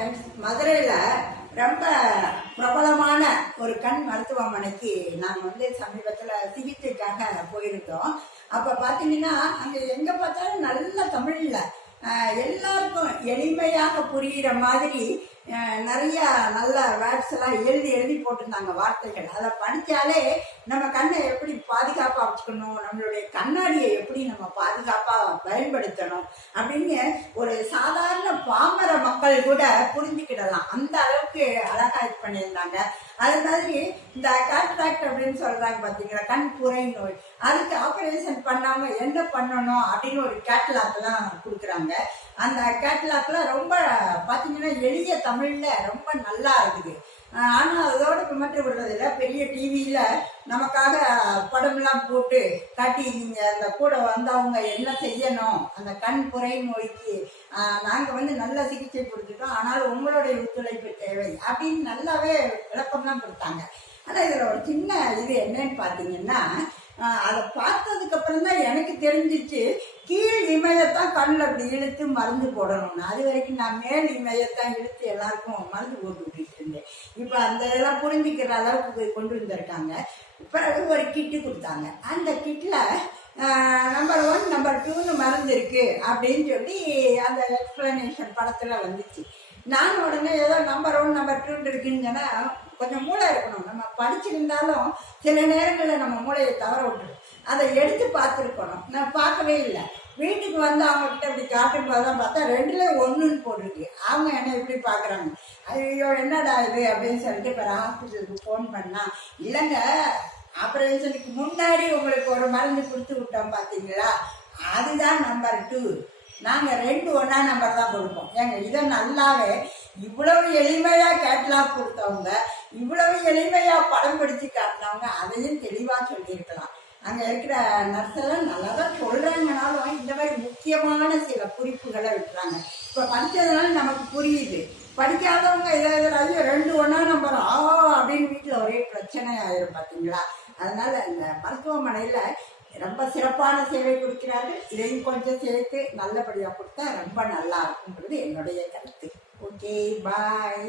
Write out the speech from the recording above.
Friends, மதுரையில் ரொம்ப பிரபலமான ஒரு கண் மருத்துவமனைக்கு நாங்கள் சமீபத்தில் சிகிச்சைக்காக போயிருந்தோம். அப்போ பார்த்தீங்கன்னா அங்கே எங்கே பார்த்தாலும் நல்ல தமிழில் எல்லாருக்கும் எளிமையாக புரிகிற மாதிரி நிறைய நல்ல வேர்ட்ஸ் எல்லாம் எழுதி போட்டிருந்தாங்க, வார்த்தைகள். அதை படித்தாலே நம்ம கண்ணை எப்படி பாதுகாப்பாக வச்சுக்கணும், நம்மளுடைய கண்ணாடியை எப்படி நம்ம பாதுகாப்பாக பயன்படுத்தணும் அப்படின்னு ஒரு சாதாரண பாமர மக்கள் கூட புரிஞ்சுக்கிடலாம். அந்த அளவுக்கு அழகா இது பண்ணியிருந்தாங்க. அது மாதிரி இந்த கேட்ராக்ட் அப்படின்னு சொல்றாங்க பார்த்தீங்களா, கண் புரை நோய், அதுக்கு ஆப்ரேஷன் பண்ணாம என்ன பண்ணணும் அப்படின்னு ஒரு கேட்லாக் எல்லாம் கொடுக்குறாங்க. அந்த கேட்லாக்ல ரொம்ப பார்த்தீங்கன்னா எளிய தமிழ்ல ரொம்ப நல்லா இருக்குது. ஆனால் அதோட மட்டும் விடுறதில்ல, பெரிய டிவியில் நமக்காக படம்லாம் போட்டு காட்டி நீங்கள் அந்த கூட வந்தவங்க என்ன செய்யணும், அந்த கண் புரை நோய்க்கு நாங்கள் நல்ல சிகிச்சை கொடுத்துட்டோம், ஆனால் உங்களுடைய ஒத்துழைப்பு தேவை அப்படின்னு நல்லாவே விளக்கம்லாம் கொடுத்தாங்க. ஆனால் இதில் ஒரு சின்ன இது என்னன்னு பார்த்தீங்கன்னா, அதை பார்த்ததுக்கு அப்புறம் தான் எனக்கு தெரிஞ்சிச்சு கீழ் இமையத்தான் கண்ணில் அப்படி இழுத்து மருந்து போடணும்னு. அது வரைக்கும் நான் மேல் இமையத்தான் இழுத்து எல்லாருக்கும் மருந்து போட்டு விட்டுட்டு இருந்தேன். இப்போ அந்த இதெல்லாம் புரிஞ்சுக்கிற அளவுக்கு கொண்டு வந்திருக்காங்க. பிறகு ஒரு கிட்டு கொடுத்தாங்க. அந்த கிட்டில் நம்பர் 1 நம்பர் 2ன்னு மருந்து இருக்கு அப்படின்னு சொல்லி அந்த எக்ஸ்பிளனேஷன் படத்தில் வந்துச்சு. நான் உடனே ஏதோ நம்பர் 1 நம்பர் 2 இருக்குன்னு சொன்னால் கொஞ்சம் மூளை இருக்கணும். நம்ம படிச்சிருந்தாலும் சில நேரங்களில் நம்ம மூளையை தவற விட்டுரும். அதை எடுத்து பார்த்துருக்கணும். நான் பார்க்கவே இல்லை. வீட்டுக்கு வந்து அவங்ககிட்ட இப்படி காட்டும் போது தான் பார்த்தா 2ல 1ன்னு போட்டிருக்கு. அவங்க என்ன இப்படி பார்க்குறாங்க, ஐயோ என்னடா இது அப்படின்னு சொல்லிட்டு இப்போ ஹாஸ்பிட்டலுக்கு ஃபோன் பண்ணா, இல்லைங்க ஆப்ரேஷனுக்கு முன்னாடி உங்களுக்கு ஒரு மருந்து கொடுத்து விட்டோம் பார்த்தீங்களா, அதுதான் நம்பர் 2. நாங்கள் 2 ஒன்றா நம்பர் தான் கொடுப்போம். ஏங்க இதை நல்லாவே இவ்வளவு எளிமையாக கேட்லாக் கொடுத்தவங்க, இவ்வளவு எளிமையாக படம் பிடிச்சி காட்டினவங்க அதையும் தெளிவாக சொல்லியிருக்கலாம். அங்கே இருக்கிற நர்ஸெல்லாம் நல்லா தான் சொல்கிறாங்கனாலும் இந்த மாதிரி முக்கியமான சில குறிப்புகளை விட்டுறாங்க. இப்போ படித்ததுனால நமக்கு புரியுது. படிக்காதவங்க இதில் 2 ஒன்றா நம்பர் அப்படின்னு வீட்டில் ஒரே பிரச்சனை ஆயிரும் பார்த்தீங்களா. அதனால இந்த மருத்துவமனையில் ரொம்ப சிறப்பான சேவை கொடுக்கிறார்கள். இதையும் கொஞ்சம் சேர்த்து நல்லபடியாக கொடுத்தா ரொம்ப நல்லா இருக்குங்கிறது என்னுடைய கருத்து. ஓகே, பாய்.